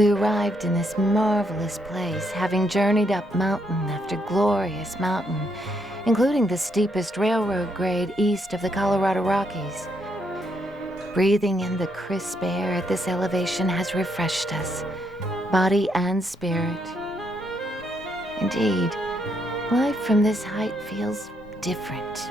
We arrived in this marvelous place, having journeyed up mountain after glorious mountain, including the steepest railroad grade east of the Colorado Rockies. Breathing in the crisp air at this elevation has refreshed us, body and spirit. Indeed, life from this height feels different.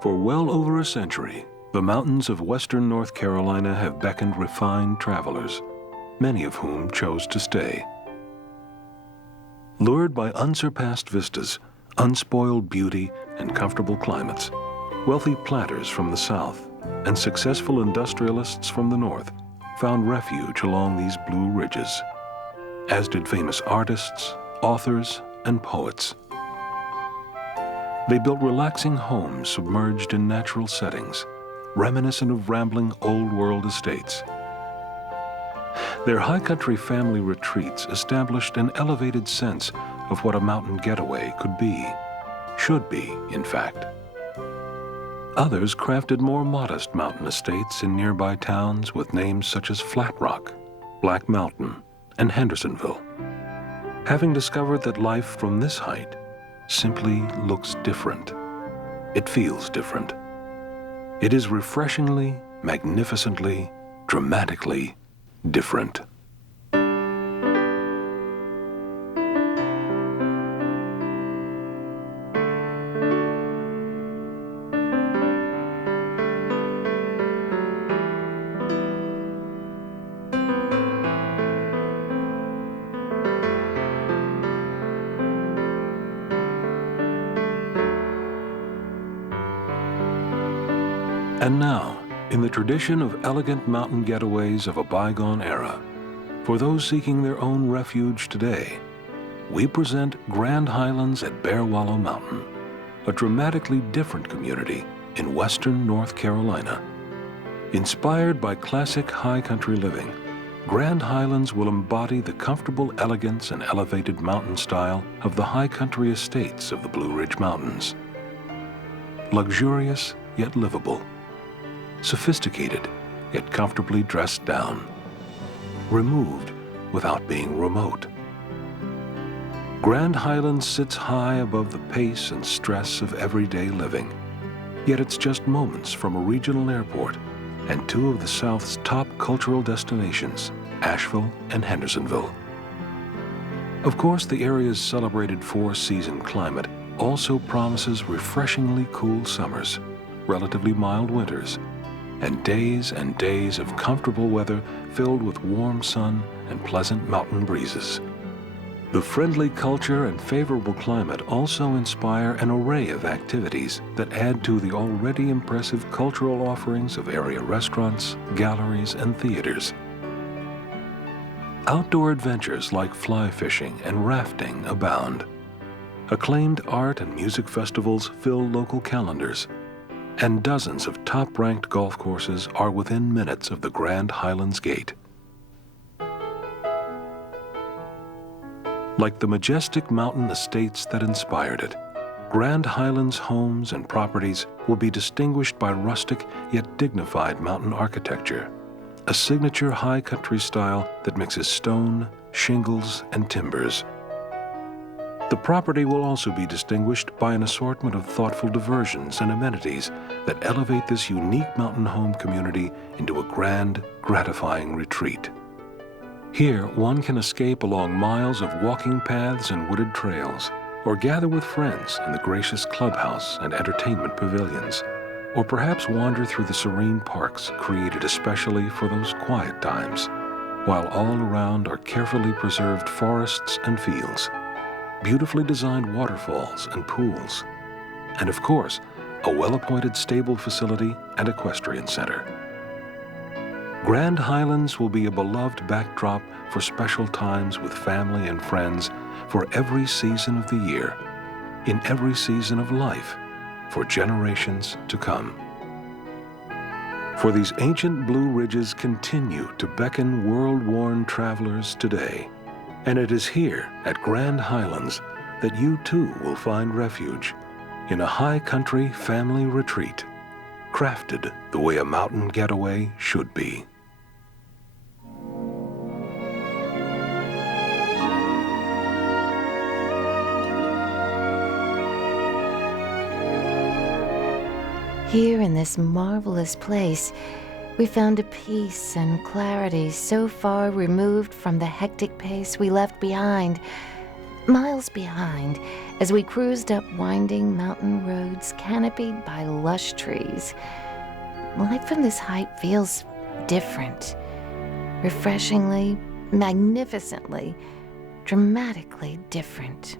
For well over a century, the mountains of western North Carolina have beckoned refined travelers, many of whom chose to stay. Lured by unsurpassed vistas, unspoiled beauty, and comfortable climates, wealthy planters from the south and successful industrialists from the north found refuge along these blue ridges, as did famous artists, authors, and poets. They built relaxing homes submerged in natural settings, reminiscent of rambling old-world estates. Their high country family retreats established an elevated sense of what a mountain getaway could be, should be, in fact. Others crafted more modest mountain estates in nearby towns with names such as Flat Rock, Black Mountain, and Hendersonville, having discovered that life from this height simply looks different. It feels different. It is refreshingly, magnificently, dramatically different. And now, in the tradition of elegant mountain getaways of a bygone era, for those seeking their own refuge today, we present Grand Highlands at Bearwallow Mountain, a dramatically different community in western North Carolina. Inspired by classic high country living, Grand Highlands will embody the comfortable elegance and elevated mountain style of the high country estates of the Blue Ridge Mountains. Luxurious yet livable. Sophisticated, yet comfortably dressed down. Removed without being remote. Grand Highlands sits high above the pace and stress of everyday living, yet it's just moments from a regional airport and two of the South's top cultural destinations, Asheville and Hendersonville. Of course, the area's celebrated four-season climate also promises refreshingly cool summers, relatively mild winters, and days of comfortable weather filled with warm sun and pleasant mountain breezes. The friendly culture and favorable climate also inspire an array of activities that add to the already impressive cultural offerings of area restaurants, galleries, and theaters. Outdoor adventures like fly fishing and rafting abound. Acclaimed art and music festivals fill local calendars, and dozens of top-ranked golf courses are within minutes of the Grand Highlands Gate. Like the majestic mountain estates that inspired it, Grand Highlands homes and properties will be distinguished by rustic yet dignified mountain architecture, a signature high country style that mixes stone, shingles, and timbers. The property will also be distinguished by an assortment of thoughtful diversions and amenities that elevate this unique mountain home community into a grand, gratifying retreat. Here, one can escape along miles of walking paths and wooded trails, or gather with friends in the gracious clubhouse and entertainment pavilions, or perhaps wander through the serene parks created especially for those quiet times, while all around are carefully preserved forests and fields, beautifully designed waterfalls and pools, and of course, a well-appointed stable facility and equestrian center. Grand Highlands will be a beloved backdrop for special times with family and friends for every season of the year, in every season of life, for generations to come. For these ancient Blue Ridges continue to beckon world-worn travelers today, and it is here at Grand Highlands that you too will find refuge in a high country family retreat. crafted the way a mountain getaway should be. Here in this marvelous place, we found a peace and clarity so far removed from the hectic pace we left behind, miles behind, as we cruised up winding mountain roads canopied by lush trees. Life from this height feels different, refreshingly, magnificently, dramatically different.